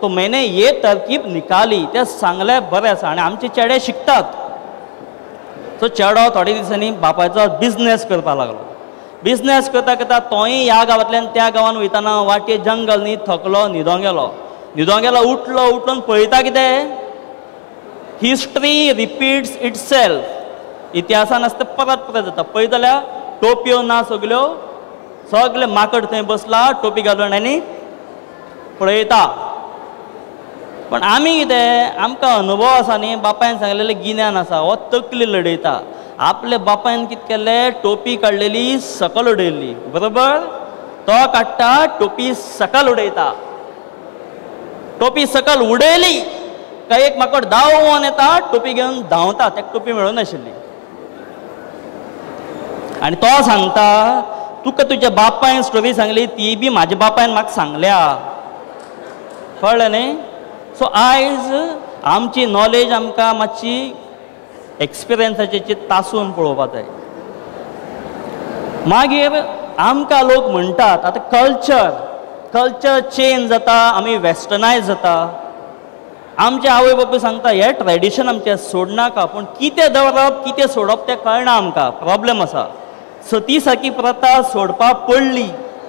तो मैंने ये तरकीब निकाली ते सांगले बरें आसा आनी आमचे चेडे शिकतात. सो चेडो थोड्या दिसांनी बापायचो बिझनेस करपाक लागलो. बिझनेस करता करता तोय ह्या गांवांतल्यान त्या गांवांत वयताना वाटे जंगल न्ही थकलो न्हिदोंक गेलो उठून पळयता कितें हिस्ट्री रिपीट्स इटसेल्फ. इतिहासान आसता परत परत जाता. पळय जाल्यार टोपयो ना सगळे माकड थंय बसला टोपी घालून आनी पळयता. पण आमी कितें आमकां अनुभव आसा न्ही बापायन सांगलेलें गिन्यान आसा हो तकली लडयता. आपल्या बापायन कितें केल्लें टोपी काडलेली सकयल उडयल्ली बरोबर. तो काडटा टोपी सकयल उडयता. टोपी सकयल उडयली काय एक माकड धांवन येता टोपी घेवन धांवता. ताका टोपी मेळूं नाशिल्ली आनी तो सांगता तुका तुज्या बापायन स्टोरी सांगली ती बी म्हाज्या बापायन म्हाका सांगल्या. कळ्ळें न्ही. सो आयज आमची नॉलेज आमकां मातशी एक्सपिरियन्साचेर तासून पळोवपाक जाय. मागीर आमकां लोक म्हणटात आतां कल्चर चेंज जाता आमी वेस्टर्नायज जाता. आमचे आवय बापूय सांगता हे ट्रेडिशन आमचें सोडनाका पूण कितें दवरप कितें सोडप तें कळना आमकां. प्रॉब्लेम आसा. सती सारकी प्रथा सोडपाक पडली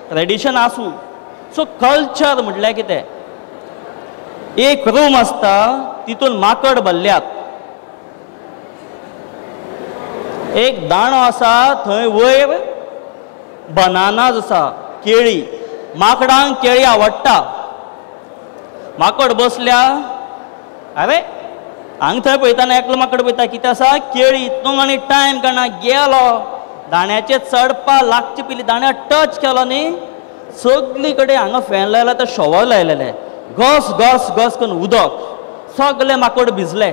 ट्रेडिशन आसूं. सो कल्चर म्हटल्यार कितें एक रूम आसता तितून माकड भरल्यात. एक दाणो आसा थंय वयर बनानाज आसा केळी. माकडांक केळी आवडटा. माकड बसल्या अरे हांगा थंय पळयताना एकलो माकड पळयता कितें आसा केळी. हितून आनी टायम काडना गेलो दाण्याचेर चडपा लागचे पयलीं दाण्यार टच केलो न्ही सगळी कडेन हांगा फॅन लायला तर शॉवर लायलेले घस घस घस करून उदक. सगळे माकड भिजले.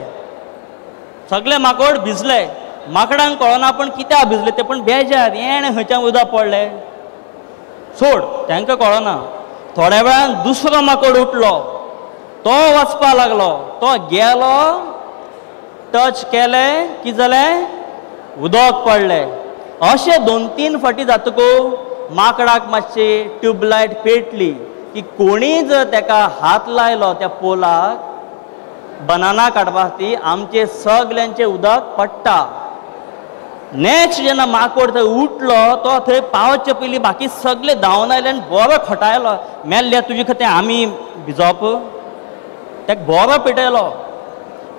माकडांक कळना पण कित्याक भिजले ते पण बेजार येणे खंयच्यान उदक पडलें सोड तांकां कळना. थोड्या वेळान दुसरो माकड उठलो तो वचपाक लागलो. तो गेलो टच केलें कितें जालें उदक पडलें. अशें 2-3 फावटी जातकूच माकडाक मातशी ट्यूबलायट पेटली की कोणी जर ताका हात लायलो त्या पोलाक बनाना काडपाक ती आमचे सगल्यांचे उदक पडटा. नेक्स्ट जेन्ना माकड थंय उठलो तो थंय पावचे पयलीं बाकी सगळे धांवन आयले आनी बरो खटायलो मेल्ल्या तुजे खातीर आमी भिजप. ताका बरो पेटयलो.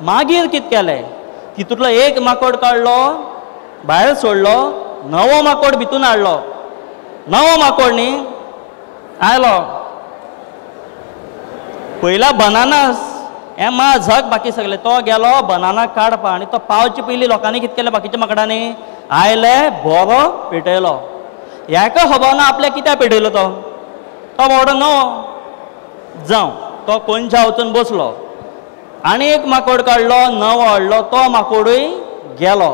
मागीर कितें केलें तितूंतलो एक माकड काडलो भायर सोडलो. नवो माकड भितून हाडलो. नवो माकड न्ही आयलो पयला बनानास हें मा झक बाकी सगळे. तो गेलो बनाना काडपा आनी तो पावचे पयलीं लोकांनी कितें केलें बाकीच्या माकडांनी आयले बरो पेटयलो. हेका खबर ना आपल्याक कित्याक पेटयलो तो बाबडो नवो जावं तो कोणच्या वचून बसलो. आनी एक माकड काडलो नवो हाडलो. तो माकडूय गेलो.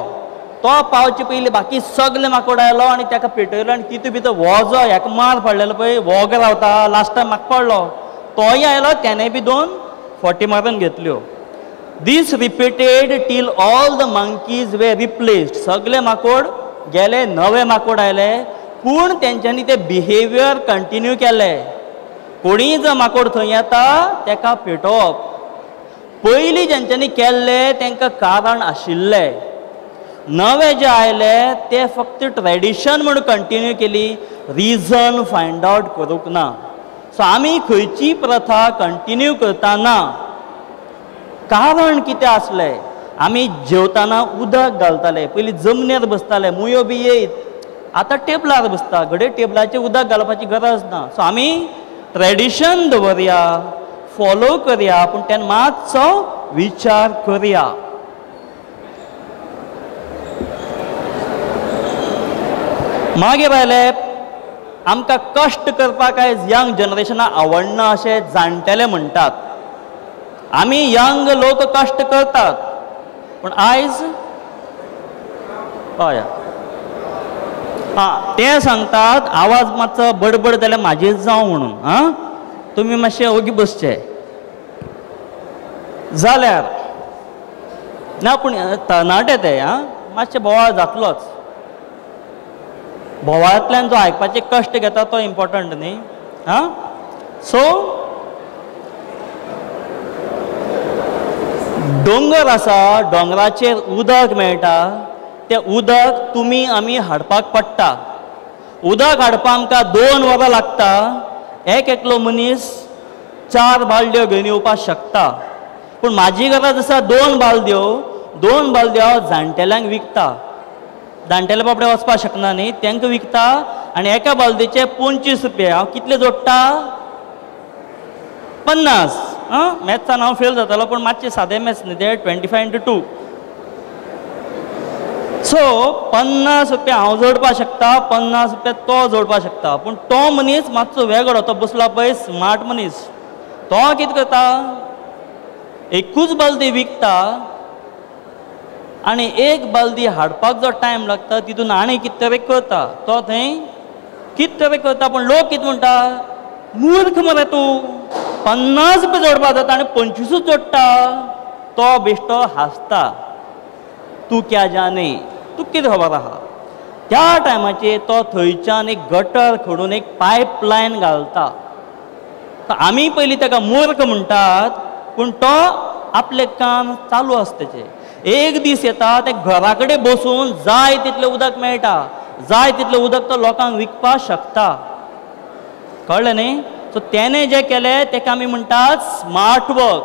तो पावचे पयलीं बाकी सगळे माकड आयलो आनी ताका पेटयलो आनी तितून भितर हो जो हेका मार पडलेलो पळय वोग रावता लास्ट टायम म्हाका पडलो तोय आयलो त्याने बी 2 फावटी मारून घेतल्यो. This repeated till all the monkeys were replaced. सगळे माकड गेले नवे माकड आयले पूण तेंच्यांनी ते बिहेवियर कंटिन्यू केले. कोणीय जर माकड थंय येता ताका पेटोवप. पयलीं जेंच्यांनी केल्ले तांकां कारण आशिल्लें. नवे जे आयले ते फक्त ट्रेडिशन म्हणून कंटिन्यू केली रिजन फायंड आउट करूंक ना. सो आमी खंयची प्रथा कंटिन्यू करतना कारण कितें आसलें. आमी जेवताना उदक घालताले पयलीं जमनीर बसताले मुयो बी येयत आतां टेबलार बसता घडये टेबलाचेर उदक घालपाची गरज ना. सो आमी ट्रेडिशन दवरया फॉलो करया पूण तेन्ना मातसो विचार करया. मागीर आयले आमकां कश्ट करपाक आयज यंग जनरेशनाक आवडना अशें जाणटेले म्हणटात. आमी यंग लोक कश्ट करतात पूण आयज हय ते सांगतात आवाज मातसो बडबड जाल्यार म्हाजेर जावं म्हणून तुमी मातशे ओगी बसचे जाल्यार ना पूण तरणाटे ते मातशे बोवाळ जातलोच. बोवाळांतल्यान जो आयकपाचे कश्ट घेता तो इम्पॉर्टंट न्ही. सो दोंगर आसा, दोंगराचेर उदक मेळटा, तें उदक तुमी आमी हाडपाक पडटा. उदक हाडपाक आमकां 2 वरां लागता. एकलो मनीस 4 बालद्यो घेवन येवपाक शकता. पूण म्हाजी गरज आसा 2 बालद्यो. 2 बालद्यो हांव जाणटेल्यांक विकता. जाणटेले बाबडे वचपाक शकना न्ही, तांकां विकता. आनी एका बालदेचे 25 रुपया. हांव कितले जोडटा? 50. मॅथ्सान हांव फेल जातालो, पूण मातशें सादें मॅथ्स न्ही तें 25 into 2. सो 50 रुपया हांव जोडपाक शकता, 50 रुपया तो जोडपाक शकता. पूण तो मनीस मातसो वेगळो, तो बसला पळय स्मार्ट मनीस, तो कितें करता? एकूच बालदी विकता आनी एक बालदी हाडपाक जो टायम लागता तितून आनी कितें तरी करता. तो थंय कितें तरी करता. पूण लोक कितें म्हणटा? मूर्ख मरे तूं, 50 रुपया जोडपाक जाता आनी 25 जोडटा. तो बेश्टो हांसता. तूं क्या जाने, तूं कितें खबर आहा? त्या टायमाचेर तो थंयच्यान एक गटर खडून एक पायपलायन घालता. आमी पयलीं ताका मूर्ख म्हणटात, पूण तो आपलें काम चालू आसता तेचें. एक दीस येता, ते घरा कडेन बसून जाय तितलें उदक मेळटा, जाय तितलें उदक तो लोकांक विकपाक शकता. कळ्ळें न्ही? सो तेणें जें केलें तेका आमी म्हणटात स्मार्ट वर्क.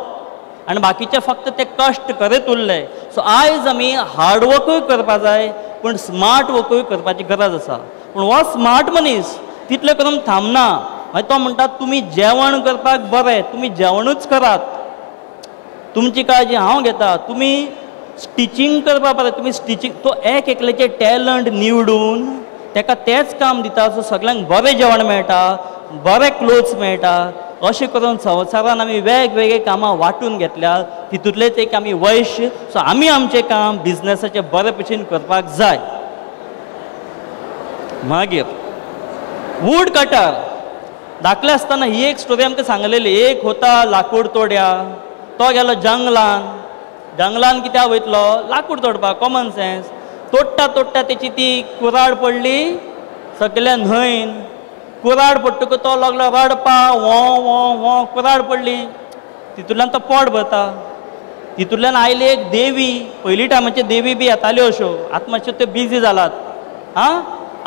आनी बाकीचे फक्त ते कश्ट करीत उरले. सो आयज आमी हार्डवर्कूय करपाक जाय, पूण स्मार्ट वर्कूय करपाची गरज आसा. पूण हो स्मार्ट मनीस तितलें करून थांबना. मागीर तो म्हणटा तुमी जेवण करपाक बरें, तुमी जेवणूच करात, तुमची काळजी हांव घेता. तुमी स्टिचींग करपाक बरें, तुमी स्टिचींग. तो एकल्याचें टॅलंट निवडून ताका तेंच काम दिता. सो सगळ्यांक बरें जेवण मेळटा, बरे क्लोथ्स मेळटा. अशें करून संवसारान आमी वेगवेगळे कामां वांटून घेतल्या, तितूंतलेंच एक आमी वैश्य. सो आमी आमचें काम बिझनसाचें बरे भशेन करपाक जाय. मागीर वूड कटर धाकले आसतना ही एक स्टोरी आमकां सांगलेली. एक होता लाकूड तोड्या, तो गेलो जंगलान. जंगलान कित्याक वयतलो? लाकूड तोडपाक, कॉमन सेन्स. तोडटा तोडटा तेची ती कुराड पडली सकयल्या न्हंयन. कुराड पडटकूच तो लागलो रडपाक, वो वो वो कुराड पडली. तितूंतल्यान तो पोट भरता. तितूंतल्यान आयली एक देवी. पयलीं टायमाच्यो देवी बी येताल्यो अश्यो, आतां मातश्यो त्यो बिजी जालात.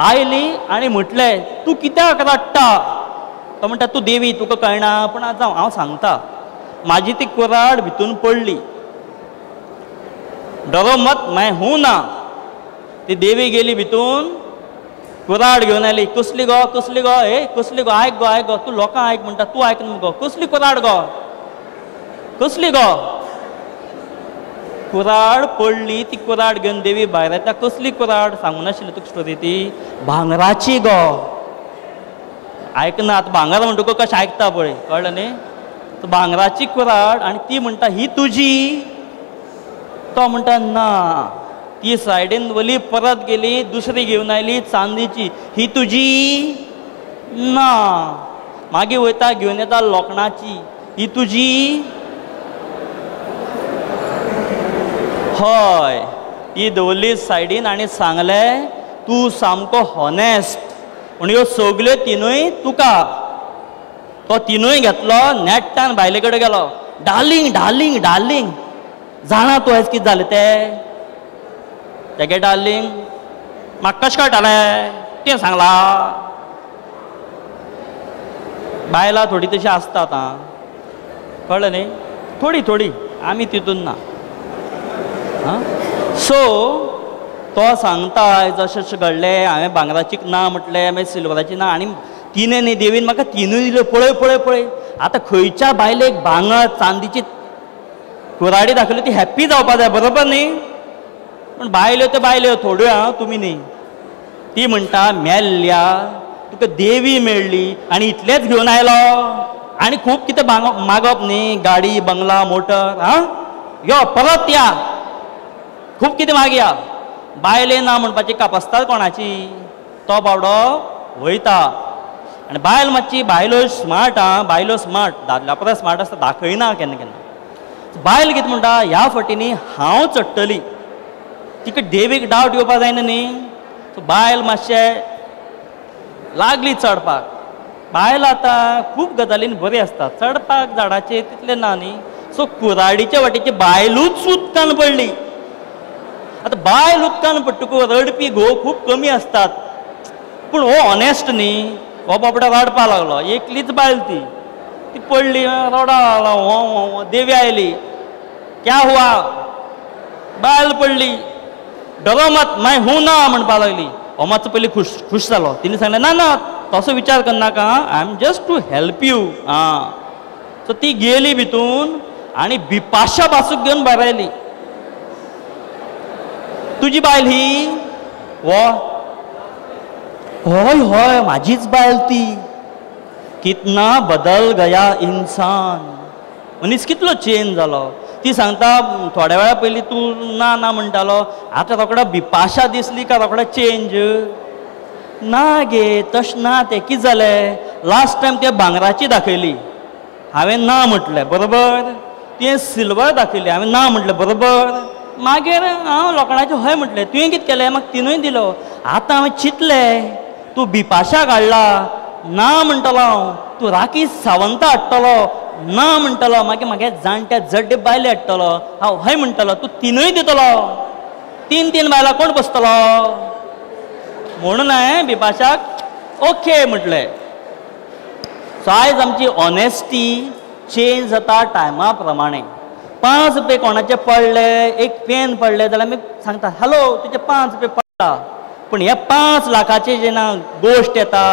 आयली आनी म्हटलें तूं कित्याक रडटा? तो म्हणटा तूं देवी, तुका कळना. पूण आतां हांव सांगता. म्हाजी ती कुराड भितून पडली. डरो मत, मैं हूं ना. ती देवी गेली भितून, कुराड घेवन आयली. कसली गो, कसली गो, ए कसली गो, आयक गो, आयक गो. तूं लोकांक आयक म्हणटा, तूं आयक न्हू गो. कसली कुराड गो, कसली गो? कुराड पडली. ती कुराड घेवन देवी भायर येता. कसली कुराड? सांगूं नाशिल्ली तुका स्टोरी ती? भांगराची गो. आयकना. आतां भांगर म्हणटकूच कशें आयकता पळय, कळ्ळें न्ही? भांगराची कुराड. आनी ती म्हणटा ही तुजी? तो म्हणटा ना. ती सायडीन वली परत गेली, दुसरी घेवन आयली चांदीची. ही तुजी? ना. मागीर वयता घेवन येता लोखणाची. ही तुजी? हय. ही दवरली सायडीन आनी सांगलें तूं सामको हॉनेस्ट, पूण ह्यो सगल्यो तिनूय तुका. तो तिनूय घेतलो, नेट्टान बायले कडेन गेलो. डार्लिंग डार्लिंग डार्लिंग, जाणा तूं आयज कितें जालें तें? तेगे डार्लिंग, म्हाका कशें कळटालें? तें सांगला. बायलां थोडी तशी आसतात आं, कळ्ळें न्ही? थोडी थोडी, आमी तितून ना. सो तो सांगता आयज अशें अशें घडलें, हांवें भांगराची ना म्हटलें, मागीर सिल्वराची ना. आनी तिणें न्ही देवीन म्हाका तिनूय दिल्यो. पळय पळय पळय, आतां खंयच्या बायलेक भांगर चांदीची कुराडी दाखयली ती हॅप्पी जावपा जाय, बरोबर न्ही? पूण बायल्यो त्यो बायल्यो, थोड्यो आं, तुमी न्ही. ती म्हणटा मेल्ल्या, तुका देवी मेळ्ळी आनी इतलेंच घेवन आयलो, आनी खूब कितें मागप न्ही, गाडी बंगला मोटर. यो परत या, खूब कितें मागया. बायले ना म्हणपाची कापासतात कोणाची? तो बावडो वयता. आनी बायल मातशी, बायलो स्मार्ट आं, बायलो स्मार्ट, दादल्या परस स्मार्ट आसता, दाखयना केन्ना केन्ना. बायल कितें म्हणटा, ह्या फावटी न्ही हांव चडटली. तिका देवीक डावट येवपा जायना न्ही. सो बायल मातशें लागली चडपाक. बायल आतां खूब गजालीन बरी आसता, चडपाक झाडाचेर तितलें ना न्ही. सो कुराडीच्या वाटेची बायलूच उदकान पडली. आतां बायल उदकान पडटकूच रडपी घोव खूब कमी असतात, पूण हो ऑनेस्ट न्ही. हो बाबडो रडपा लागलो, एकलीच बायल ती पडली, रडा लागलो. देवी आयली, क्या हुआ? बायल पडली, डरो मत, मैं हूं ना म्हणपा लागली. हो मातसो पयलीं खुश जालो. तिणें सांगलें ना ना तसो विचार करनाका, I am just to help you. So ती गेली भितून आनी बिपाशा बासूक घेवन भायर आयली. तुजी बायल ही? हो हय हय म्हाजीच बायल ती. कितना बदल गया इंसान. मनीस कितलो चेंज जालो. ती सांगता थोड्या वेळा पयलीं तूं ना ना म्हणटालो, आतां रोखडो बिपाशा दिसली काय रोखडो चेंज. ना गे तशें ना. तें कितें जालें, लास्ट टायम ते भांगराची दाखयली, हांवें ना म्हटलें बरोबर. तुवें सिल्वर दाखयली, हांवें ना म्हटलें बरोबर. मागीर हांव लोकांचें हय म्हटलें. तुवें कितें केलें, म्हाका तिनूय दिलो. आतां हांवें चिंतलें तूं बिपाशा काडला, ना म्हणटलो हांव. तूं राखी सावंत हाडटलो, ना म्हणटलो. मागीर म्हागे जाणट्या जड्डे बायले हाडटलो, हांव हय म्हणटलो. तूं तिनूय दितलो. तीन बायलां कोण बसतलो. म्हणून हांवें बिपाशाक ओके म्हटलें. सो आयज आमची ऑनेस्टी चेंज जाता टायमा प्रमाणे. 5 रुपये कोणाचे पडले, एक पेन पडले जाल्यार आमी सांगता हॅलो तुजे 5 रुपये पडला. पूण हे 5 लाखाचे जेन्ना गोश्ट येता,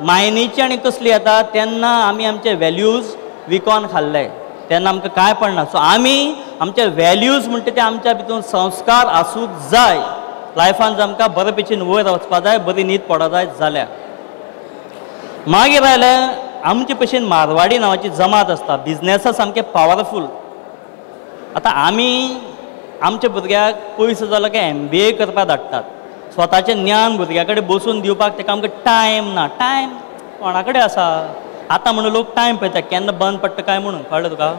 मायनीची आनी कसली येता, तेन्ना आमी आमचे व्हॅल्यूज विकोन खाल्ले, तेन्ना आमकां कांय पडना. सो आमी आमचे व्हॅल्यूज म्हणटा ते आमच्या भितर संस्कार आसूंक जाय. लायफान जर आमकां बरे भशेन वयर वचपा जाय, बरी न्हीद पडो जाय जाल्यार. मागीर आयलें आमचे भशेन मारवाडी नांवाची जमात आसता. बिजनेसां सामके पावरफूल. आतां आमी आमच्या भुरग्याक पयसो जालो की MBA करपाक धाडटात. स्वताचें ज्ञान भुरग्या कडेन बसून दिवपाक ताका आमकां टायम ना. टायम कोणा कडेन आसा. आतां म्हणून लोक टायम पळयता केन्ना बंद पडटा काय म्हणून. कळ्ळें तुका.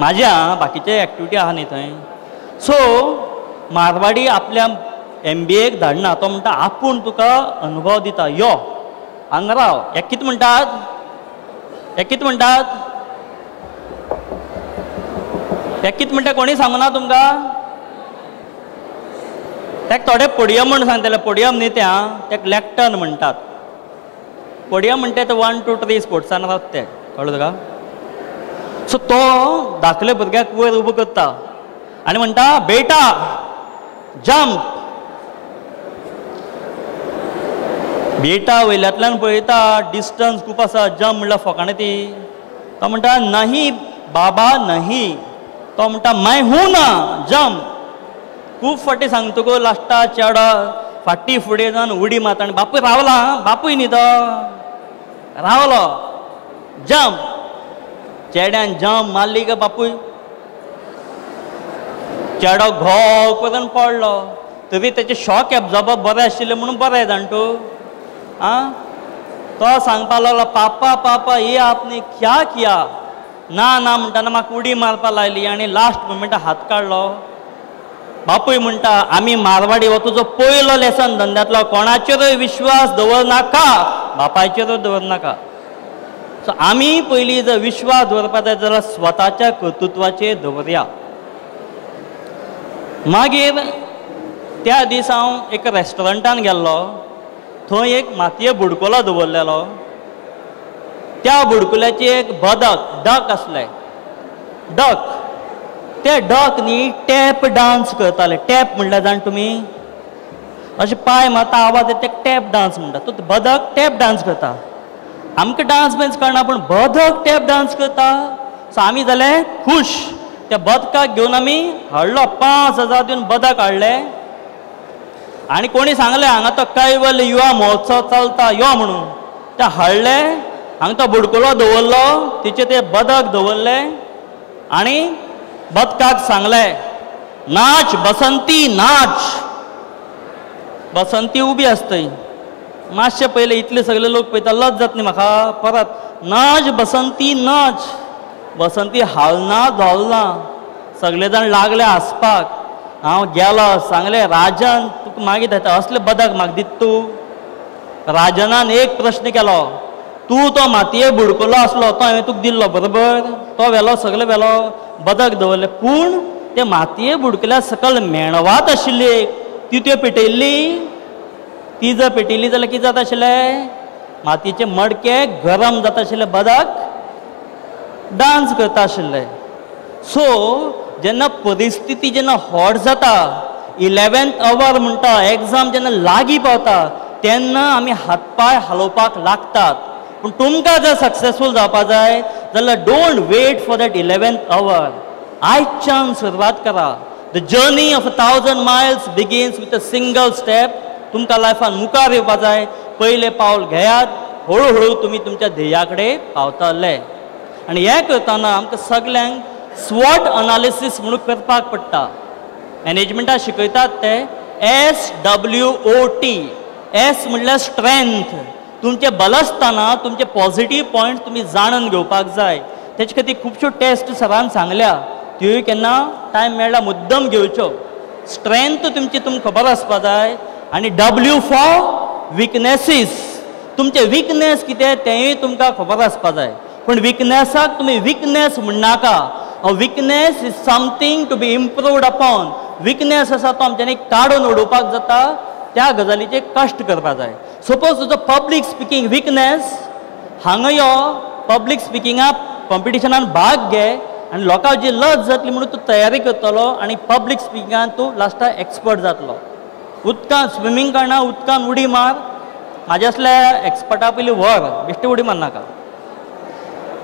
म्हाज्या बाकीचे एक्टिविटी आहा न्ही थंय. सो मारवाडी आपल्या MBAक धाडना. तो म्हणटा आपूण तुका अनुभव दिता, यो हांगा राव. हें कितें म्हणटात, हें कितें म्हणटात, हें कितें म्हणटा कोणी सांगना तुमकां. ताका थोडे पोडियम म्हणून सांगतले. पोडियम न्ही तेका लॅक्टर्न म्हणटात. पोडियम म्हणटा ते 1 2 3 स्पोर्ट्सान रावता ते. कळ्ळें तुका. सो तो धाकले भुरग्याक वयर उबो करता आनी म्हणटा बेटा जंप. बेटा वयल्यांतल्यान पळयता डिस्टन्स खूब आसा, जंप म्हणल्यार फकाणां ती. तो म्हणटा नहीं बाबा नहीं. तो म्हणटा मैं हूं ना जंप. खूब फाटी सांगतकू लास्टा चेडो फाटी फुडें जावन उडी मारता आनी बापूय रावला. बापूय न्ही तो रावलो. जंप. चेड्यान जंप मारली काय बापूय चेडो घोव करून पडलो. तरी तेचे शॉक एब्जॉर्बर बरें आशिल्ले म्हणून बरें जाणटो. तो सांगपा लागलो पापा पापा ये आपने क्या किया. ना ना म्हणटाना म्हाका उडी मारपा लायली आनी लास्ट मोमेंटाक हात काडलो. बापूय म्हणटा आमी मारवाडी हो तुजो पयलो लेसन धंद्यांतलो. कोणाचेरूय विश्वास दवरनाका, बापायचेरूय दवरनाका. सो आमी पयलीं जर विश्वास दवरपा जाय जाल्यार स्वताच्या कर्तृत्वाचेर दवरया. मागीर त्या दीस हांव एक रेस्टॉरंटान गेल्लो. थंय एक मातये बुडकुलो दवरलेलो. त्या बुडकुल्याची एक बदक डक आसलें. डक. ते डक न्ही टॅप डान्स करताले. टॅप म्हणल्यार जाण तुमी अशें पांय मारता आवाज येता ताका टॅप डान्स म्हणटा. तो बदक टॅप डान्स करता. आमकां डान्स बीन्स कळना पूण बदक टॅप डान्स करता. सो आमी जाले खूश. त्या बदकाक घेवन आमी हाडलो. 5000 दिवन बदक हाडले. आनी कोणी सांगलें हांगा तो कैवल्य युवा महोत्सव चलता यो म्हणून. ते हाडले. हांगा तो बुडकुलो दवरलो. तिचे ते बदक दवरले आनी बदकाक सांगलें नाच बसंती नाच. बसंती उबी आसता थंय. मातशें पयलें इतले सगळे लोक पळयता लज जाता न्ही म्हाका. परत नाच बसंती नाच. बसंती हालना धोलना. सगळे जाण लागले हांसपाक. हांव गेलो सांगलें राजन तुका मागीर येता असले बदक म्हाका दिता तूं. राजनान एक प्रश्न केलो तूं तो मातये बुडकुलो आसलो तो हांवें तुका दिल्लो बरोबर, तो व्हेलो सगळे व्हेलो, बदक दवरले, पूण ते मातये बुडकुल्या सकयल मेणवात आशिल्ली ती तुवें पेटयल्ली, ती जर पेटयल्ली जाल्यार कितें जाता आशिल्लें, मातयेचे मडके गरम जाता आशिल्ले, बदक डान्स करता आशिल्ले. सो जेन्ना परिस्थिती जेन्ना हॉट जाता, 11th आवर म्हणटा, एग्जाम जेन्ना लागीं पावता तेन्ना आमी हातपाय हालोवपाक लागतात. पूण तुमकां जर सक्सेसफूल जावपा जाय जाल्यार don't wait for that 11th hour. आयच्यान सुरवात करा. The journey of 1000 miles begins with a single step. तुमकां लायफान मुखार येवपा जाय, पयलें पावल घेयात, हळू तुमी तुमच्या ध्येया कडेन पावतले. आनी हें करतना आमकां सगल्यांक स्वॉट अनालिसीस म्हणून करपाक पडटा. मॅनेजमेंटाक शिकयतात ते SWOT. S म्हणल्यार स्ट्रेंथ. तुमचे बलस्थानां, तुमचे पॉझिटीव पॉयंट तुमी जाणून घेवपाक जाय. तेचे खातीर खुबश्यो टेस्ट सरान सांगल्या, त्योय केन्ना टायम मेळ्ळा मुद्दम घेवच्यो. स्ट्रेंथ तुमची तुमकां खबर आसपा जाय. आनी W फॉर विकनेसीस. तुमचे विकनेस कितें तेंय तुमकां खबर आसपा जाय. पूण विकनेसाक तुमी विकनेस म्हणनाका. A weakness is something to be improved upon. Weakness आसा तो आमच्यांनी काडून उडोवपाक जाता, त्या गजालीचे कश्ट करपा जाय. सपोज तुजो पब्लीक स्पिकींग विकनेस, हांगा यो पब्लीक स्पिकींगाक कॉम्पिटिशनान भाग घे आनी लोकांक जी लज जातली म्हणून तूं तयारी करतलो आनी पब्लीक स्पिकींगान तूं लास्टाक एक्सपर्ट जातलो. उदकांत स्विमींग करना, उदकांत उडी मार. म्हाजे असल्या एक्सपर्टा पयलीं व्हर, बेश्टी उडी मारनाका.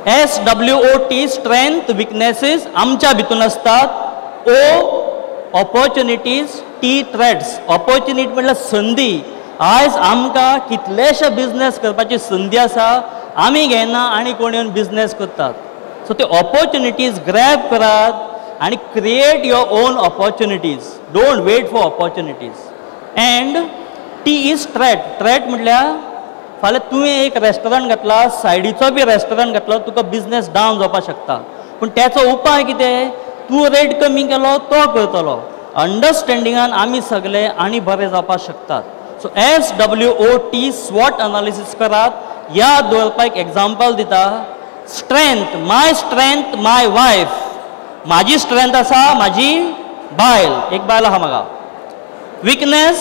SWOT स्ट्रेंथ विकनेसीस आमच्या भितून असतात. O opportunities, T threats. Opportunity म्हटल्यार संदी. आयज आमकां कितलेशे बिझनेस करपाची संदी आसा, आमी घेना आनी कोण येवन बिझनेस करतात. सो ते ऑपॉर्च्युनिटीज ग्रॅब करात आनी create your own opportunities. Don't wait for opportunities. And T is threat. Threat म्हटल्यार फाल्यां तुवें एक रेस्टॉरंट घातला, सायडीचो बी रेस्टॉरंट घातलो, तुका बिझनेस डावन जावपाक शकता. पूण त्याचो उपाय कितें? तूं रेट कमी केलो तो करतलो. अंडरस्टँडिंगान आमी सगळे आनी बरे जावपाक शकतात. सो SWOT स्वॉट अनालिसीस करात. याद दवरपाक एक एग्जांपल दिता. स्ट्रेंथ, माय वायफ. म्हाजी स्ट्रेंथ आसा म्हाजी बायल, एक बायल आहा म्हाका. Weakness,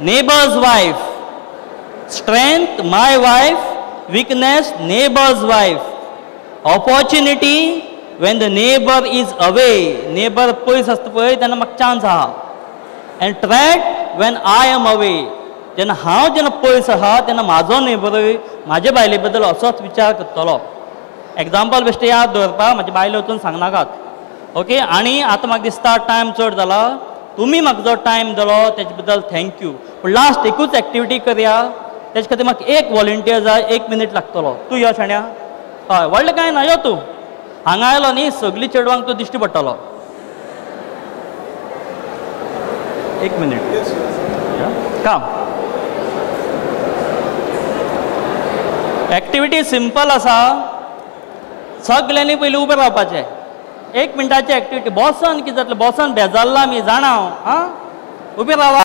neighbours wife. Strength, my wife. Weakness, neighbours wife. Opportunity, when the neighbor is away. Neighbour पयस आसता पळय तेन्ना म्हाका चान्स आहा. End threat, when I am away. जेन्ना पयस आहा तेन्ना म्हाजो नेबरूय म्हाजे बायले बद्दल असोच विचार करतलो. एग्जांपल बेश्टे याद दवरपा, म्हाजे बायले वचून सांगनाकात. ओके. आनी आतां म्हाका दिसता टायम चड जाला. तुमी म्हाका जो टायम दिलो तेजे बद्दल थँक्यू. पूण लास्ट एकूच एक्टिविटी करया. तेजे खातीर म्हाका एक वॉलंटियर जाय, 1 मिनीट लागतलो. तूं यो शाण्या. हय, व्हडलें कांय ना, यो तूं. हांगा आयलो न्ही, सगळीं चेडवांक तो दिश्टी पडटलो. 1 मिनीट काम. एक्टिविटी सिंपल आसा. सगल्यांनी पयलीं उबें रावपाचें. 1 मिनटाची एक्टिविटी. बॉसान कितें जातलें, बॉसान बेजारला आमी जाणा हांव. उबें रावा.